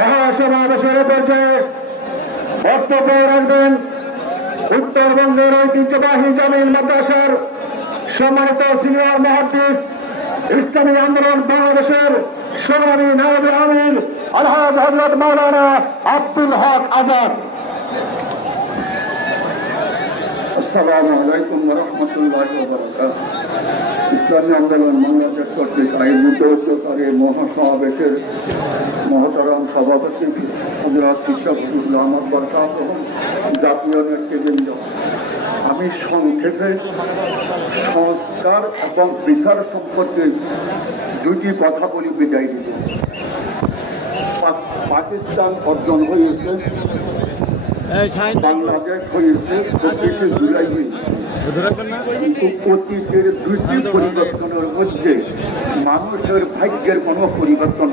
মহাসমাবেশের পর্যায়ে বক্তব্য রাখবেন উত্তরবঙ্গের ঐতিহ্যবাহী জামিল মাদ্রাসার সম্মানিত সিনিয়র মুহাদ্দিস ইসলামী আন্দোলন বাংলাদেশের সোনালী নায়েবে আমির আলহাজ হযরত মাওলানা আব্দুল হক আজাদ। আসসালামু আলাইকুম ওয়া রাহমাতুল্লাহি ওয়া বারাকাতুহু। ইসলামী আন্দোলন বাংলাদেশ কর্তৃক আয়োজিত উচ্চতরে মহাসমাবেশের মহতারাম সভাপতি হযরত শিক্ষক ফজলুল আহমদ বরকাত জাতীয় নেতৃবৃন্দ, আমি সংক্ষেপে সংস্কার এবং বিচার সম্পর্কে দুটি কথা বলি বিদায় দিব। পাকিস্তান অর্জন হয়েছে, বাংলাদেশ হয়েছে 25শে জুলাই, কিন্তু অতীতের দুটি পরিবর্তনের মধ্যে মানুষের ভাগ্যের কোনো পরিবর্তন